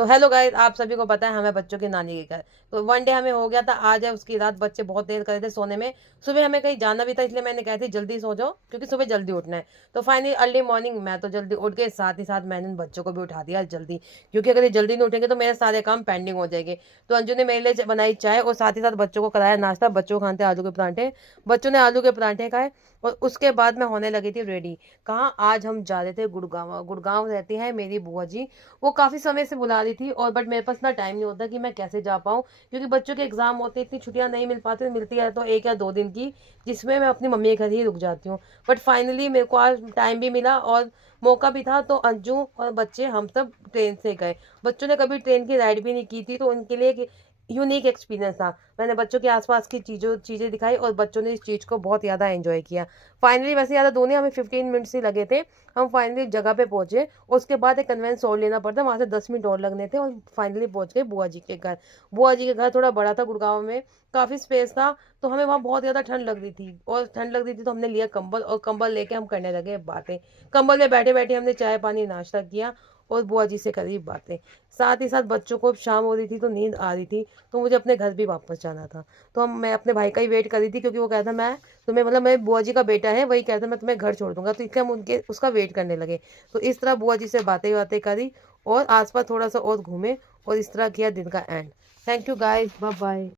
तो hello guys, आप सभी को पता है हमें बच्चों की नानी के घर। तो वन डे हमें हो गया था, आज है उसकी रात। बच्चे बहुत देर कर रहे थे सोने में। सुबह हमें कहीं जाना भी था, इसलिए मैंने कहा थी जल्दी सो जाओ क्योंकि सुबह जल्दी उठना है। तो फाइनली अर्ली मॉर्निंग मैं तो जल्दी उठ गई, साथ ही साथ मैंने उन बच्चों को भी उठा दिया जल्दी, क्योंकि अगर ये जल्दी नहीं उठेंगे तो मेरे सारे काम पेंडिंग हो जाएंगे। तो अंजू ने मेरे लिए बनाई चाय और साथ ही साथ बच्चों को कराया नाश्ता। बच्चों को खाते आलू के परांठे, बच्चों ने आलू के परांठे खाए। और उसके बाद मैं होने लगी थी रेडी। कहाँ, आज हम जा रहे थे गुड़गांव। गुड़गांव रहती है मेरी बुआ जी। वो काफ़ी समय से बुला रही थी, और बट मेरे पास ना टाइम नहीं होता कि मैं कैसे जा पाऊँ, क्योंकि बच्चों के एग्जाम होते हैं, इतनी छुट्टियां नहीं मिल पाती। मिलती है तो 1 या 2 दिन की, जिसमें मैं अपनी मम्मी के घर ही रुक जाती हूँ। बट फाइनली मेरे को आज टाइम भी मिला और मौका भी था, तो अंजू और बच्चे हम सब ट्रेन से गए। बच्चों ने कभी ट्रेन की राइड भी नहीं की थी, तो उनके लिए यूनिक एक्सपीरियंस था। मैंने बच्चों के आसपास की चीज़ें दिखाई और बच्चों ने इस चीज़ को बहुत ज़्यादा एंजॉय किया। फाइनली वैसे ज़्यादा दूर नहीं, हमें 15 मिनट्स ही लगे थे। हम फाइनली जगह पे पहुंचे। उसके बाद एक कन्वेंस और लेना पड़ता, वहाँ से 10 मिनट और लगने थे, और फाइनली पहुंच गए बुआ जी के घर। बुआ जी के घर थोड़ा बड़ा था, गुड़गांव में काफ़ी स्पेस था। तो हमें वहाँ बहुत ज़्यादा ठंड लग रही थी, और ठंड लग रही थी तो हमने लिया कंबल, और कंबल लेके हम करने लगे बातें। कंबल में बैठे बैठे हमने चाय पानी नाश्ता किया और बुआ जी से करी बातें। साथ ही साथ बच्चों को शाम हो रही थी तो नींद आ रही थी, तो मुझे अपने घर भी वापस जाना था। तो मैं अपने भाई का ही वेट कर रही थी, क्योंकि वो कहता मैं तुम्हें, मतलब मेरे बुआ जी का बेटा है, वही कहता मैं तुम्हें घर छोड़ दूंगा, तो इसलिए हम उनके उसका वेट करने लगे। तो इस तरह बुआ जी से बातें बातें करी और आसपास थोड़ा सा और घूमे, और इस तरह किया दिन का end. Thank you guys, bye bye.